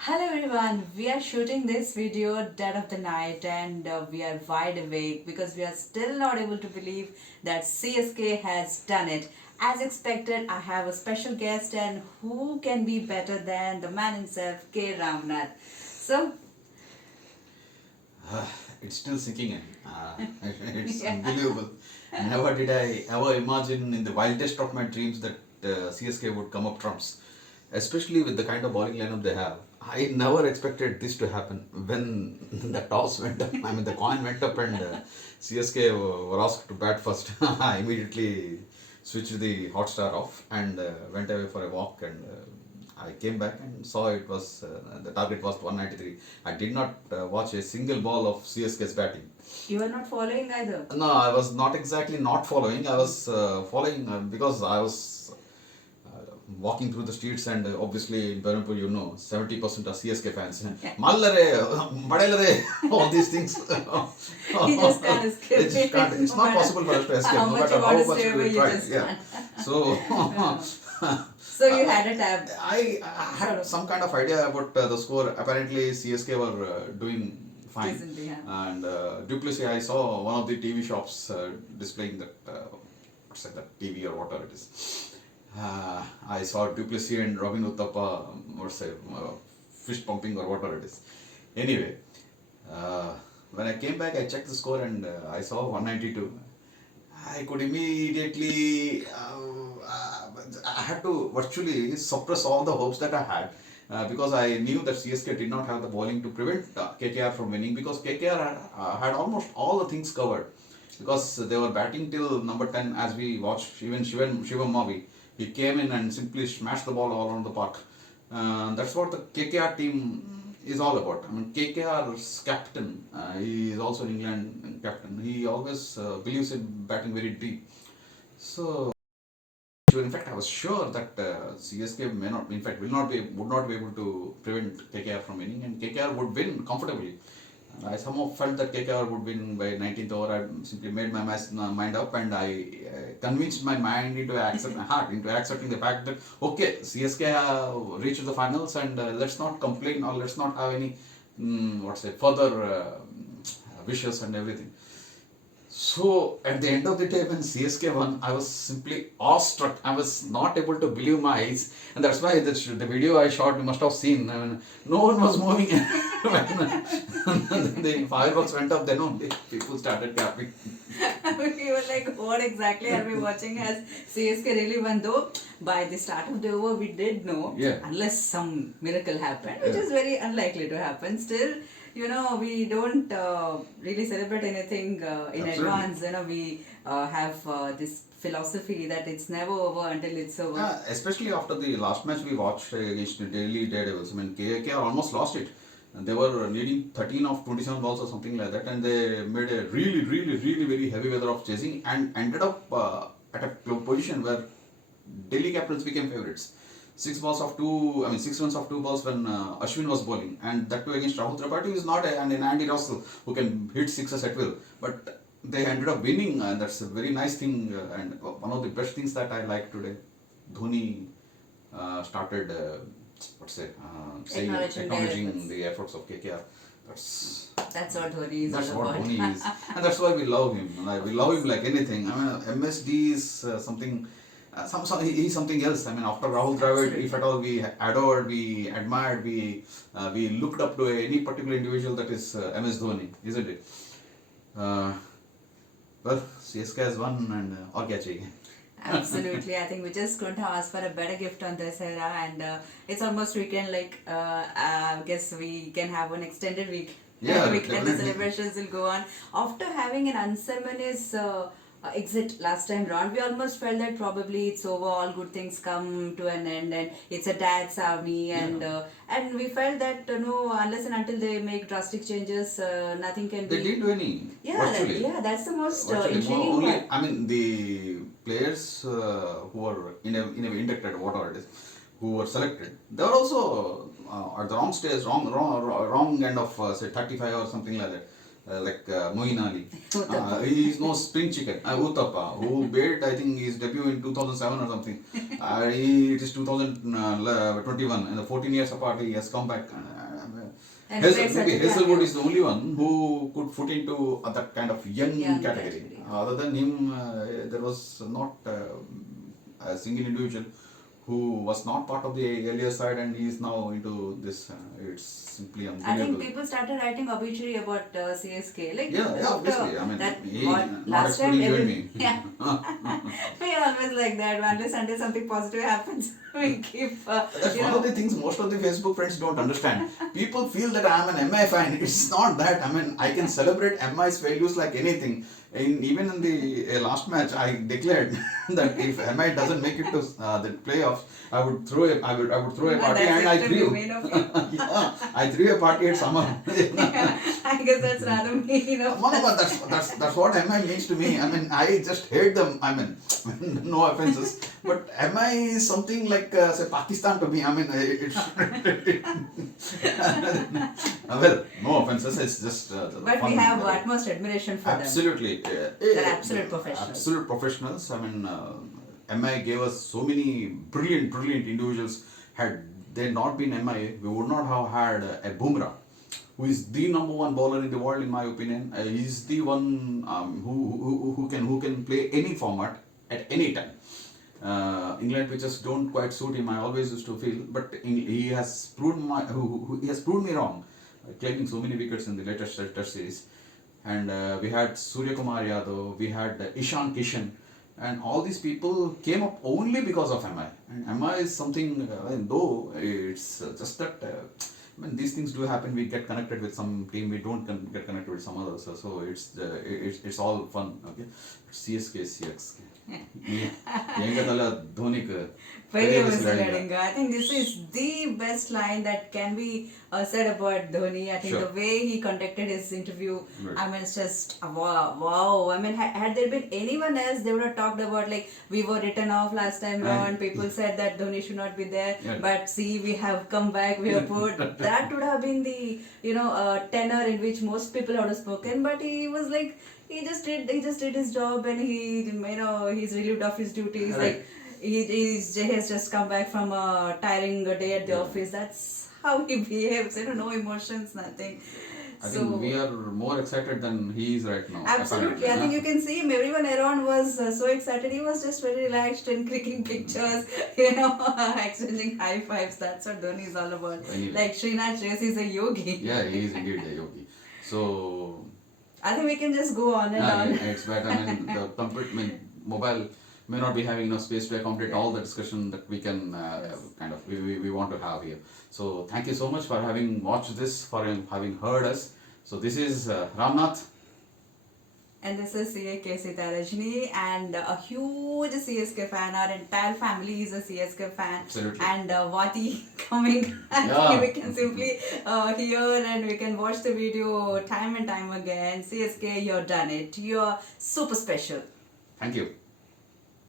Hello everyone, we are shooting this video dead of the night and we are wide awake because we are still not able to believe that CSK has done it. As expected, I have a special guest and who can be better than the man himself, K. Ramnath. So, Uh, it's still sinking in. It's yeah. unbelievable. Never did I ever imagine in the wildest of my dreams that CSK would come up trumps, especially with the kind of bowling lineup they have. I never expected this to happen when the toss went up. I mean, the coin went up and CSK were asked to bat first. I immediately switched the Hotstar off and went away for a walk and I came back and saw it was the target was 193. I did not watch a single ball of CSK's batting. You are not following either. No, I was not exactly not following. I was following because I was walking through the streets and obviously in Berhampur, 70% are CSK fans. Mallare, Badalare, all these things. You just can't escape It's not possible for us to escape, how no much matter you want how to much stay away, we you try. just Yeah. can't. So. So you had a tab. I had some kind of idea about the score. Apparently, CSK were doing fine. Recently, yeah. And Duplessis, I saw one of the TV shops displaying that, what's that TV or whatever it is. I saw Duplessis and Robin Uthappa, fish pumping or whatever it is. Anyway, when I came back, I checked the score and I saw 192. I could immediately, I had to virtually suppress all the hopes that I had because I knew that CSK did not have the bowling to prevent KKR from winning because KKR had almost all the things covered because they were batting till number 10 as we watched even Shivam Mavi. He came in and simply smashed the ball all around the park. That's what the KKR team is all about. I mean, KKR's captain, he is also an England captain. He always believes in batting very deep. So, in fact, I was sure that CSK may not, in fact, would not be able to prevent KKR from winning, and KKR would win comfortably. And I somehow felt that KKR would win by 19th over. I simply made my mind up, and I convinced my mind into my heart into accepting the fact that okay, CSK reached the finals, and let's not complain or let's not have any further wishes and everything. So at the end of the day, when CSK won, I was simply awestruck. I was not able to believe my eyes, and that's why the video I shot, you must have seen. I mean, no one was moving. When the fireworks went up, then only people started clapping. We were like, what exactly are we watching as CSK really won? Though by the start of the over, we did know, Yeah. unless some miracle happened, which Yeah. is very unlikely to happen. Still, we don't really celebrate anything in Absolutely. advance. We have this philosophy that it's never over until it's over. Yeah, especially after the last match we watched against the Delhi Daredevils. I mean, KKR almost lost it. And they were leading 13 of 27 balls or something like that, and they made a really, really, really very heavy weather of chasing and ended up at a position where Delhi Capitals became favourites. 6 runs of 2 balls when Ashwin was bowling, and that too against Rahul Tripathi, who is not an Andy Russell who can hit sixes at will. But they ended up winning, and that's a very nice thing. And one of the best things that I like today, Dhoni started, acknowledging the efforts of KKR. That's what Dhoni is That's all what about. Dhoni is, and that's why we love him. Like, we love him like anything. I mean, MSD is something. He's something else. I mean, after Rahul Dravid, if at all we adored, we admired, we looked up to any particular individual, that is MS Dhoni, isn't it? Uh, well, CSK has won, and or kya chahiye. Absolutely. I think we're just going to ask for a better gift on this era, and it's almost weekend. I guess we can have an extended week. Yeah, Weekend, the definitely. celebrations will go on. After having an unceremonious exit last time round, we almost felt that probably it's over. All good things come to an end, and it's a dad's army, and we felt that no, unless and until they make drastic changes, nothing can They be. didn't do any. Yeah, Virtually. yeah, that's the most Virtually, intriguing only, part. I mean, the players who were in a inducted, whatever it is, who were selected, they were also at the wrong stage, wrong end of say 35 or something like that. Moeen Ali. Uthappa. He is no spring chicken. Uthappa, who made, I think, his debut in 2007 or something. It is 2021, and the 14 years apart, he has come back. And played such Maybe a Hazelwood cameo. is the only one who could foot into that kind of young Young category. category. Other than him, there was not a single individual who was not part of the earlier side, and he is now into this. It's simply I think unbelievable. people started writing obituary about CSK. Like Yeah, after obviously. I mean, that, he, what, not last time excluding you and every, me. yeah, we are always like that. Monday, Sunday, something positive happens. We keep, That's you one know, of the things most of the Facebook friends don't understand. People feel that I'm an MI fan. It's not that. I mean, I can celebrate MI's failures like anything. Even in the last match, I declared that if MI doesn't make it to the playoffs, I would throw a party, that's and I extremely threw. mean of you. Yeah, I threw a party at summer. Yeah, I guess that's rather mean of No, that's what MI means to me. I mean, I just hate them. I mean, no offenses, but MI is something like say Pakistan to me. I mean, it's well, no offenses. It's just But fun. we have utmost admiration for them. Absolutely, They're absolute professionals. Absolute professionals. I mean, MI gave us so many brilliant individuals. Had they not been MI, we would not have had a Bumrah, who is the number one bowler in the world, in my opinion. He's the one who can play any format at any time. England pitches don't quite suit him. I always used to feel, but he has he has proved me wrong, claiming so many wickets in the latest Test series. And we had Surya Kumar Yadav, we had Ishan Kishan, and all these people came up only because of MI. And MI is something, though it's just that. I mean, these things do happen. We get connected with some team, we don't get connected with some others. So it's all fun. Okay, CSK. Very misleading. I think this is the best line that can be said about Dhoni. I think Sure. the way he conducted his interview, Right. I mean, it's just wow. I mean, had there been anyone else, they would have talked about like we were written off last time round. People said that Dhoni should not be there, Yeah. but see, we have come back. We have put that would have been the tenor in which most people would have spoken. But he was like he just did his job, and he's relieved of his duties. Right. Like he has just come back from a tiring day at the office. That's how he behaves. No emotions, nothing. I think we are more excited than he is right now. Absolutely, I think you can see him. Everyone around was so excited. He was just very relaxed and clicking pictures, exchanging high fives. That's what Dhoni is all about. Anyway. Like Srinath Shreyas is a yogi. Yeah, he is indeed a yogi. So I think we can just go on and on. it's bad. I mean, the mobile may not be having enough space to accommodate all the discussion that we can we want to have here. So thank you so much for having watched this, for having heard us. So this is Ramnath. And this is CK Sitarajni, and a huge CSK fan. Our entire family is a CSK fan. Absolutely. And Vati coming, Yeah. we can simply hear and we can watch the video time and time again. CSK, you've done it. You're super special. Thank you.